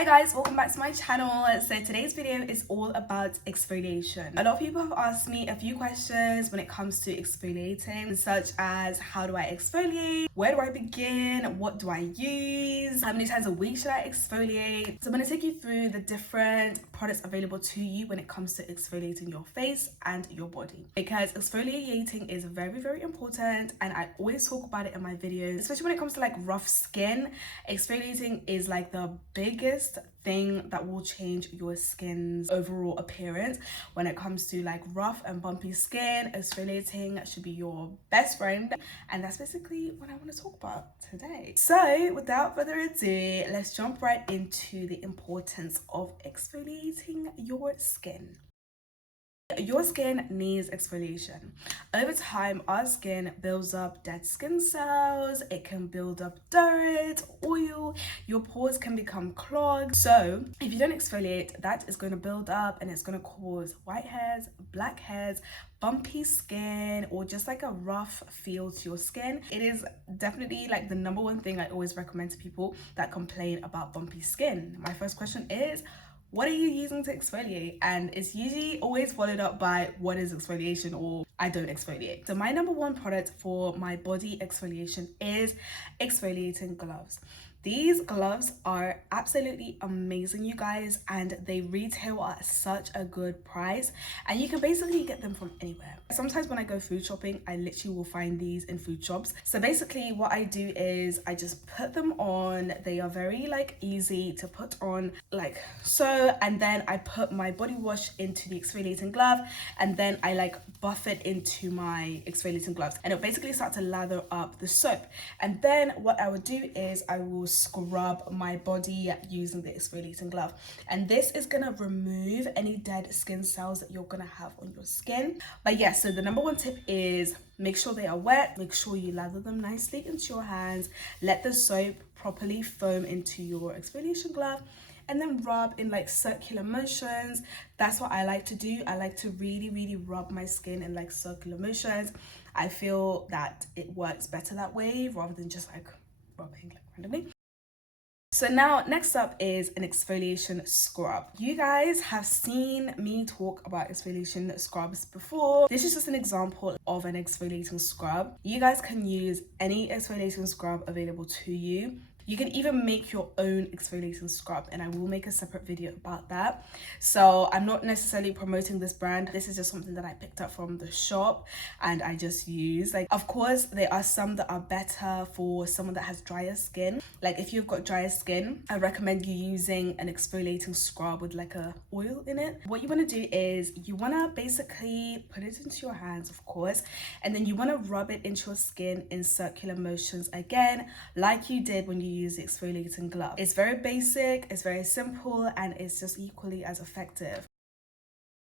Hi guys, welcome back to my channel. So today's video is all about exfoliation. A lot of people have asked me a few questions when it comes to exfoliating, such as how do I exfoliate, where do I begin, what do I use, how many times a week should I exfoliate. So I'm going to take you through the different products available to you when it comes to exfoliating your face and your body, because exfoliating is very important and I always talk about it in my videos, especially when it comes to like rough skin. Exfoliating is like the biggest thing that will change your skin's overall appearance. When it comes to like rough and bumpy skin, exfoliating should be your best friend, and that's basically what I want to talk about today. So without further ado, let's jump right into the importance of exfoliating your skin. Your skin needs exfoliation. Over time, our skin builds up dead skin cells, it can build up dirt, oil, your pores can become clogged. So if you don't exfoliate, that is going to build up and it's going to cause white hairs, black hairs, bumpy skin, or just like a rough feel to your skin. It is definitely like the number one thing I always recommend to people that complain about bumpy skin. My first question is, what are you using to exfoliate? And it's usually always followed up by, what is exfoliation, or I don't exfoliate. So my number one product for my body exfoliation is exfoliating gloves. These gloves are absolutely amazing, you guys, and they retail at such a good price, and you can basically get them from anywhere. Sometimes when I go food shopping, I literally will find these in food shops. So basically what I do is I just put them on. They are very like easy to put on like so, and then I put my body wash into the exfoliating glove, and then I like buff it into my exfoliating gloves, and it'll basically start to lather up the soap. And then what I would do is I will scrub my body using the exfoliating glove, and this is gonna remove any dead skin cells that you're gonna have on your skin. But yeah, so the number one tip is make sure they are wet, make sure you lather them nicely into your hands, let the soap properly foam into your exfoliation glove, and then rub in like circular motions. That's what I like to do. I like to really rub my skin in like circular motions. I feel that it works better that way rather than just like rubbing like randomly. So now next up is an exfoliation scrub. You guys have seen me talk about exfoliation scrubs before. This is just an example of an exfoliating scrub. You guys can use any exfoliating scrub available to you. You can even make your own exfoliating scrub, and I will make a separate video about that. So I'm not necessarily promoting this brand. This is just something that I picked up from the shop and I just use. Like, of course, there are some that are better for someone that has drier skin. Like if you've got drier skin, I recommend you using an exfoliating scrub with like a oil in it. What you want to do is you want to basically put it into your hands, of course, and then you want to rub it into your skin in circular motions again, like you did when you use the exfoliating glove. It's very basic, it's very simple, and it's just equally as effective.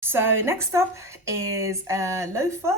So next up is a loofah,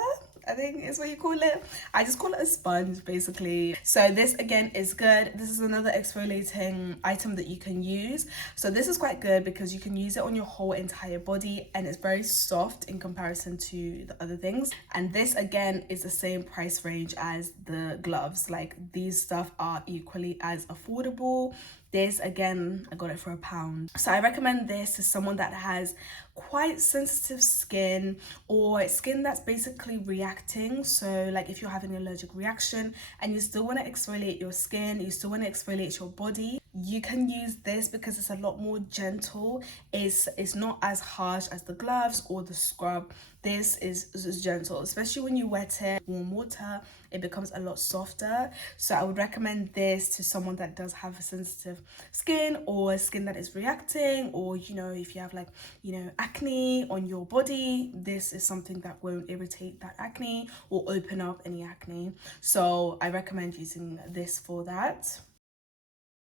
I think is what you call it. I just call it a sponge basically. So this again is good. This is another exfoliating item that you can use. So this is quite good because you can use it on your whole entire body, and it's very soft in comparison to the other things. And this again is the same price range as the gloves. Like these stuff are equally as affordable. This again, I got it for £1. So I recommend this to someone that has quite sensitive skin, or skin that's basically reacting. So like if you're having an allergic reaction and you still want to exfoliate your skin, you still want to exfoliate your body, you can use this because it's a lot more gentle. It's not as harsh as the gloves or the scrub. This is gentle, especially when you wet it in warm water, it becomes a lot softer. So I would recommend this to someone that does have a sensitive skin, or skin that is reacting, or you know, if you have like, you know, acne on your body, this is something that won't irritate that acne or open up any acne. So I recommend using this for that.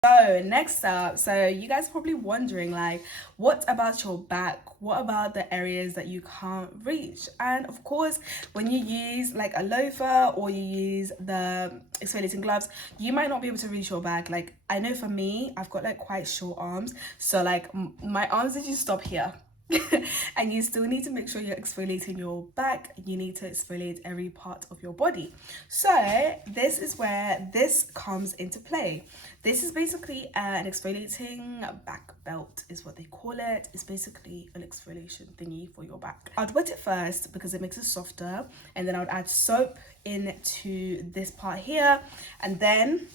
So next up, so you guys are probably wondering like, what about your back? What about the areas that you can't reach? And of course, when you use like a loofah or you use the exfoliating gloves, you might not be able to reach your back. Like I know for me, I've got like quite short arms. So like my arms literally stop here. and you still need to make sure you're exfoliating your back. You need to exfoliate every part of your body. So this is where this comes into play. This is basically an exfoliating back belt is what they call it. It's basically an exfoliation thingy for your back. I'd wet it first because it makes it softer, and then I would add soap into this part here, and then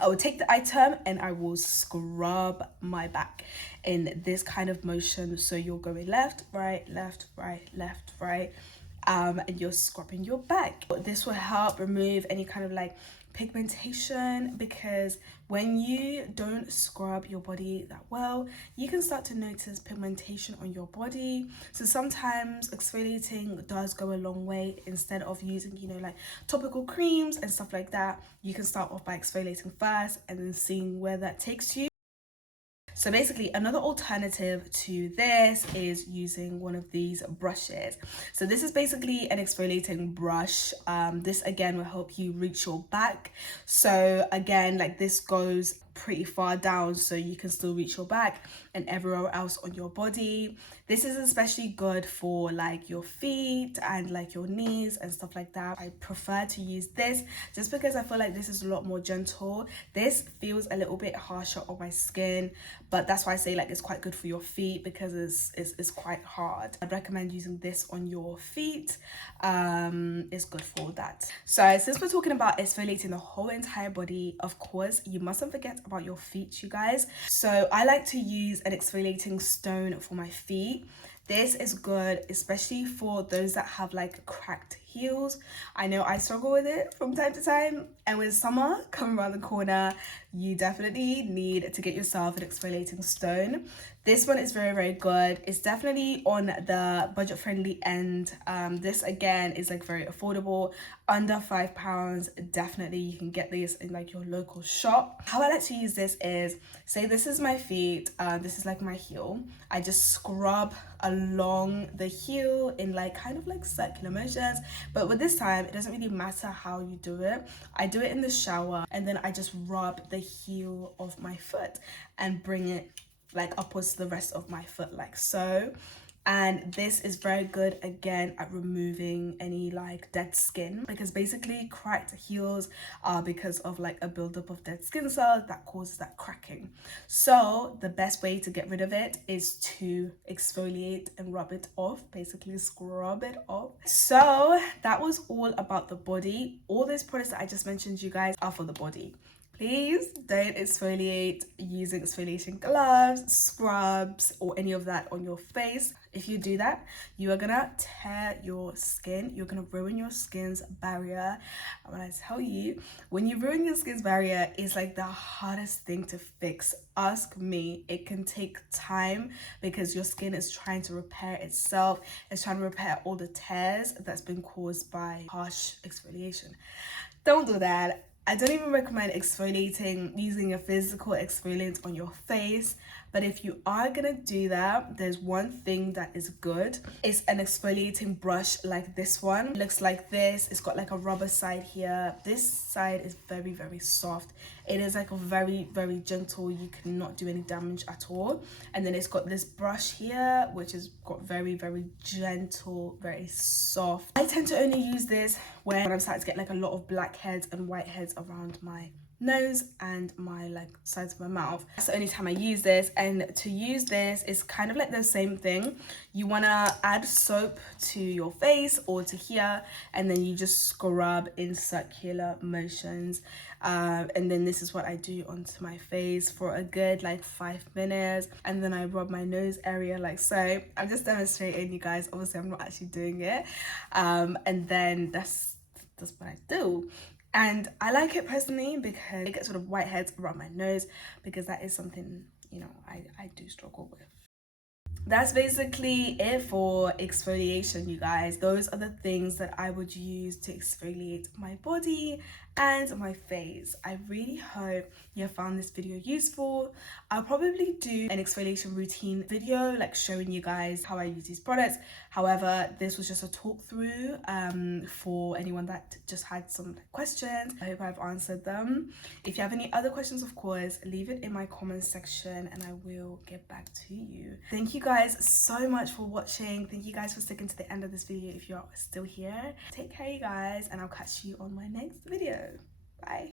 I will take the item and I will scrub my back in this kind of motion. So you're going left, right, left, right, left, right, and you're scrubbing your back. This will help remove any kind of like pigmentation, because when you don't scrub your body that well, you can start to notice pigmentation on your body. So sometimes exfoliating does go a long way. Instead of using, you know, like topical creams and stuff like that, you can start off by exfoliating first and then seeing where that takes you. So basically, another alternative to this is using one of these brushes. So this is basically an exfoliating brush. This again will help you reach your back. So again, like this goes pretty far down so you can still reach your back and everywhere else on your body. This is especially good for like your feet and like your knees and stuff like that. I prefer to use this just because I feel like this is a lot more gentle. This feels a little bit harsher on my skin, but that's why I say like it's quite good for your feet because it's quite hard. I'd recommend using this on your feet. It's good for that. So since we're talking about exfoliating the whole entire body, of course you mustn't forget about your feet, you guys. So I like to use an exfoliating stone for my feet. This is good, especially for those that have like cracked heels. I know I struggle with it from time to time, and with summer coming around the corner, you definitely need to get yourself an exfoliating stone. This one is very, very good. It's definitely on the budget friendly end. This again is like very affordable, under £5. Definitely you can get this in like your local shop. How I like to use this is, say this is my feet, this is like my heel. I just scrub along the heel in like kind of like circular motions, but with this time it doesn't really matter how you do it. I do it in the shower, and then I just rub the heel of my foot and bring it like upwards to the rest of my foot like so. And this is very good again at removing any like dead skin, because basically cracked heels are because of like a buildup of dead skin cells that causes that cracking. So the best way to get rid of it is to exfoliate and rub it off, basically scrub it off. So that was all about the body. All these products that I just mentioned, you guys, are for the body. Please don't exfoliate using exfoliation gloves, scrubs, or any of that on your face. If you do that, you are gonna tear your skin. You're gonna ruin your skin's barrier. And when I tell you, when you ruin your skin's barrier, it's like the hardest thing to fix. Ask me, it can take time because your skin is trying to repair itself. It's trying to repair all the tears that's been caused by harsh exfoliation. Don't do that. I don't even recommend exfoliating using a physical exfoliant on your face, but if you are gonna do that, there's one thing that is good. It's an exfoliating brush like this one. It looks like this. It's got like a rubber side here. This side is very, very soft. It is like a very, very gentle. You cannot do any damage at all. And then it's got this brush here, which is got very, very gentle, very soft. I tend to only use this when I'm starting to get like a lot of blackheads and whiteheads around my nose and my like sides of my mouth. That's the only time I use this. And to use this is kind of like the same thing. You want to add soap to your face or to here, and then you just scrub in circular motions, and then this is what I do onto my face for a good like 5 minutes, and then I rub my nose area like so. I'm just demonstrating, you guys. Obviously I'm not actually doing it, and then that's what I do. And I like it personally because it gets rid of whiteheads around my nose, because that is something, you know, I do struggle with. That's basically it for exfoliation, you guys. Those are the things that I would use to exfoliate my body and my face. I really hope you have found this video useful. I'll probably do an exfoliation routine video, like showing you guys how I use these products. However, this was just a talk through for anyone that just had some questions. I hope I've answered them. If you have any other questions, of course, leave it in my comments section and I will get back to you. Thank you guys so much for watching. Thank you guys for sticking to the end of this video if you're still here. Take care, you guys, and I'll catch you on my next video. Bye.